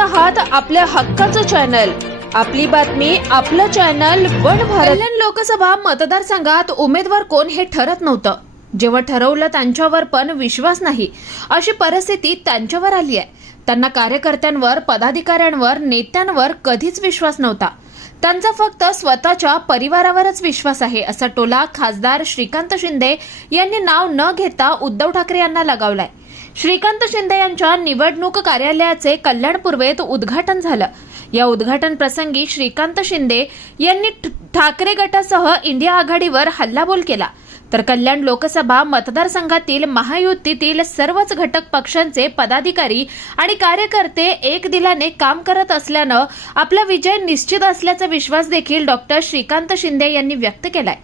आहात आपल्या हक्काचं चॅनल. आपली बातमी आपलं चॅनल वन भारत. लोकसभा मतदारसंघात उमेदवार कोण हे ठरत नव्हतं. जेव्हा ठरवलं त्यांच्यावर पण विश्वास नाही. अशी परिस्थिती त्यांच्यावर आली आहे. त्यांना कार्यकर्त्यांवर पदाधिकाऱ्यांवर नेत्यांवर कधीच विश्वास नव्हता. त्यांचा फक्त स्वतःच्या परिवारावरच विश्वास आहे असा टोला खासदार श्रीकांत शिंदे यांनी नाव न घेता उद्धव ठाकरे यांना लगावलाय. श्रीकांत शिंदे यांच्या निवडणूक कार्यालयाचे कल्याण पूर्वेत उद्घाटन झालं. या उद्घाटन प्रसंगी श्रीकांत शिंदे यांनी ठ- ठाकरे गटासह इंडिया आघाडीवर हल्लाबोल केला. तर कल्याण लोकसभा मतदारसंघातील महायुतीतील सर्वच घटक पक्षांचे पदाधिकारी आणि कार्यकर्ते एक दिलाने काम करत असल्यानं आपला विजय निश्चित असल्याचा विश्वास देखील डॉक्टर श्रीकांत शिंदे यांनी व्यक्त केलाय.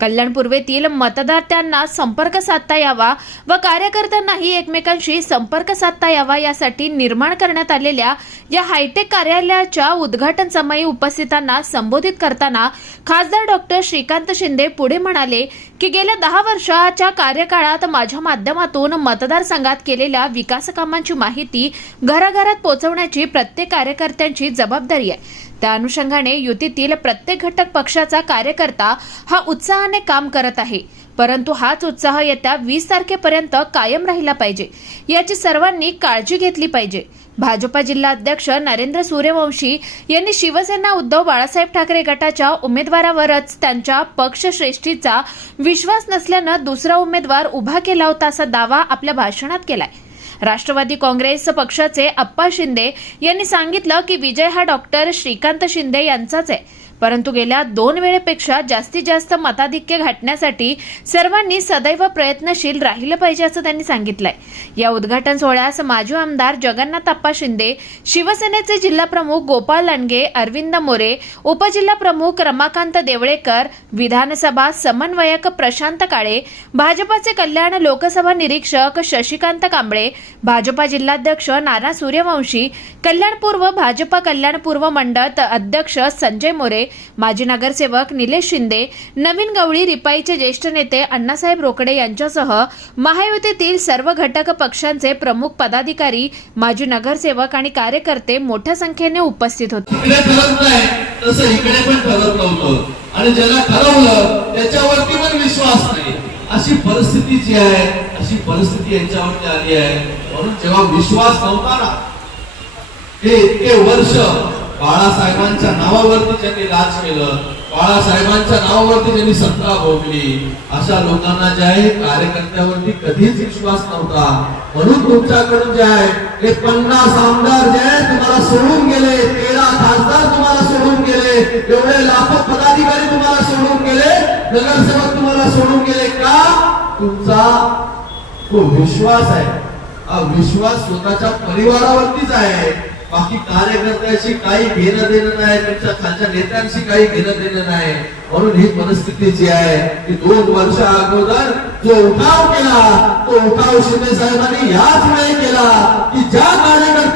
कल्याण पूर्वेतील मतदात्यांना संपर्क साधता यावा व कार्यकर्त्यांनाही एकमेकांशी संपर्क साधता यावा यासाठी निर्माण करण्यात आलेल्या या हायटेक कार्यालयाच्या उद्घाटन समयी उपस्थितांना संबोधित करताना खासदार डॉक्टर श्रीकांत शिंदे पुढे म्हणाले की गेल्या दहा वर्षाच्या कार्यकाळात माझ्या माध्यमातून मतदारसंघात केलेल्या विकास कामांची माहिती घराघरात पोहोचवण्याची प्रत्येक कार्यकर्त्यांची जबाबदारी आहे. त्या अनुषंगाने युतीतील प्रत्येक घटक पक्षाचा कार्यकर्ता हा उत्साहाने काम करत आहे. परंतु हाच उत्साह येत्या वीस तारखेपर्यंत कायम राहिला पाहिजे. याची सर्वांनी काळजी घेतली पाहिजे. भाजपा जिल्हा अध्यक्ष नरेंद्र सूर्यवंशी यांनी शिवसेना उद्धव बाळासाहेब ठाकरे गटाच्या उमेदवारावरच त्यांच्या पक्षश्रेष्ठीचा विश्वास नसल्यानं दुसरा उमेदवार उभा केला होता असा दावा आपल्या भाषणात केलाय. राष्ट्रवादी काँग्रेस पक्षाचे अप्पा शिंदे यांनी सांगितलं की विजय हा डॉक्टर श्रीकांत शिंदे यांचाच आहे. परंतु गेल्या दोन वेळेपेक्षा जास्तीत जास्त मताधिक्य घाटण्यासाठी सर्वांनी सदैव प्रयत्नशील राहिलं पाहिजे असं त्यांनी सांगितलंय. या उद्घाटन सोहळ्यास माजी आमदार जगन्नाथ अप्पा शिंदे शिवसेनेचे जिल्हा प्रमुख गोपाळ लांडगे अरविंद मोरे उपजिल्हा प्रमुख रमाकांत देवळेकर विधानसभा समन्वयक प्रशांत काळे भाजपाचे कल्याण लोकसभा निरीक्षक शशिकांत कांबळे भाजपा जिल्हाध्यक्ष नाना सूर्यवंशी कल्याण पूर्व भाजपा कल्याण पूर्व मंडळ त- अध्यक्ष संजय मोरे माजी नगरसेवक निलेश शिंदे नवीन गवळी रिपाईचे ज्येष्ठ नेते अण्णासाहेब रोकडे यांच्यासह महायुतीतील सर्व घटक पक्षांचे प्रमुख पदाधिकारी माजी नगरसेवक आणि कार्यकर्ते मोठ्या संख्येने उपस्थित होते. आणि ज्याला ठरवलं त्याच्यावरती पण विश्वास नाही. अशी परिस्थिती जी आहे अशी परिस्थिती यांच्यावरती आली आहे. म्हणून जेव्हा विश्वास नव्हता ना हे इतके वर्ष बाळासाहेबांच्या नावावरती ज्यांनी राज केलं बाळासाहेबांच्या नावावरती ज्यांनी सत्ता भोगली अशा लोकांना जे आहे कार्यकर्त्यावरती कधीच विश्वास नव्हता. म्हणून तुमच्याकडून जे आहे हे पन्नास आमदार जे आहे तुम्हाला सोडून गेले. तेरा खासदार तुम्हाला सोडून गेले. एवढे लाखो पदाधिकारी तुम्हाला सोडून गेले. नगरसेवक तुम्हाला सोडून गेले का? तुमचा तो विश्वास आहे. हा विश्वास स्वतःच्या परिवारावरतीच आहे. बाकी कार्यकर्त्याशी काही घेणं देणं नाही त्यांच्या खालच्या नेत्यांशी काही घेणं देणं नाही. म्हणून ही परिस्थिती जी आहे की दोन वर्ष अगोदर जो उठाव केला तो उठाव शिंदे साहेबांनी याच वेळी केला की ज्या कार्यकर्त्या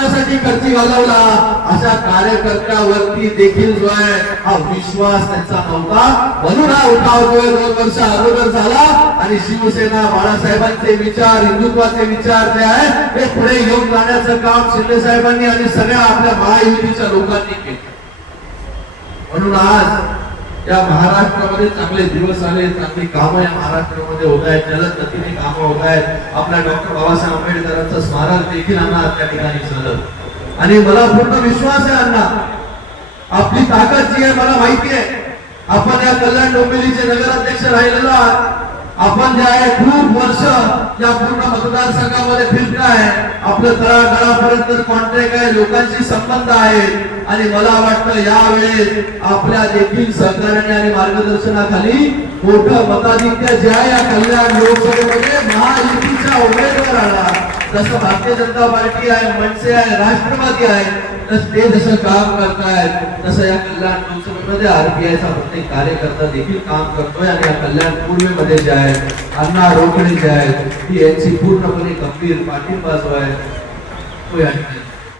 पक्ष वाढवण्यासाठी खर्च घालवला अशा कार्यकर्त्यावरती देखील जो आहे हा विश्वास त्यांचा नव्हता. म्हणून हा उठाव जो आहे दोन वर्ष अगोदर झाला. आणि शिवसेना बाळासाहेबांचे विचार हिंदुत्वाचे विचार जे आहे ते पुढे घेऊन जाण्याचं काम शिंदे साहेबांनी आणि सगळ्या आपल्या महायुतीच्या लोकांनी केलं. म्हणून आज या महाराष्ट्रामध्ये चांगले दिवस आले चांगली कामं या महाराष्ट्रामध्ये होत आहेत जलद गतीने कामं होत आहेत. आपल्या डॉक्टर बाबासाहेब आंबेडकरांचं स्मारक देखील अण्णा त्या ठिकाणी झालं. आणि मला पूर्ण विश्वास आहे अण्णा आपली ताकद जी आहे मला माहिती आहे. आपण या कल्याण डोंबिवलीचे नगराध्यक्ष राहिलेलो आहात. आपण जे आहे खूप वर्ष या पूर्ण मतदारसंघामध्ये फिरत आहे. आपलं तळागाळापर्यंत कॉन्टॅक्ट आहे लोकांशी संबंध आहे. आणि मला वाटतं यावेळेस आपल्या देखील सहकार्याने आणि मार्गदर्शनाखाली मोठं मताधिक्य जे आहे या कल्याण लोकसभेमध्ये महायुतीच्या उमेदवाराला जसं भारतीय जनता पार्टी आहे मनसे आहे राष्ट्रवादी आहे तसं ते जसं काम करतायत तसं या कल्याण लोकसभेमध्ये आरपीआयचा प्रत्येक कार्यकर्ता देखील काम करतोय आणि या कल्याण पूर्वेमध्ये जे आहे अण्णा रोखणे जे आहेत ही यांची पूर्णपणे गंभीर पाठिंबा जो आहे तो या ठिकाणी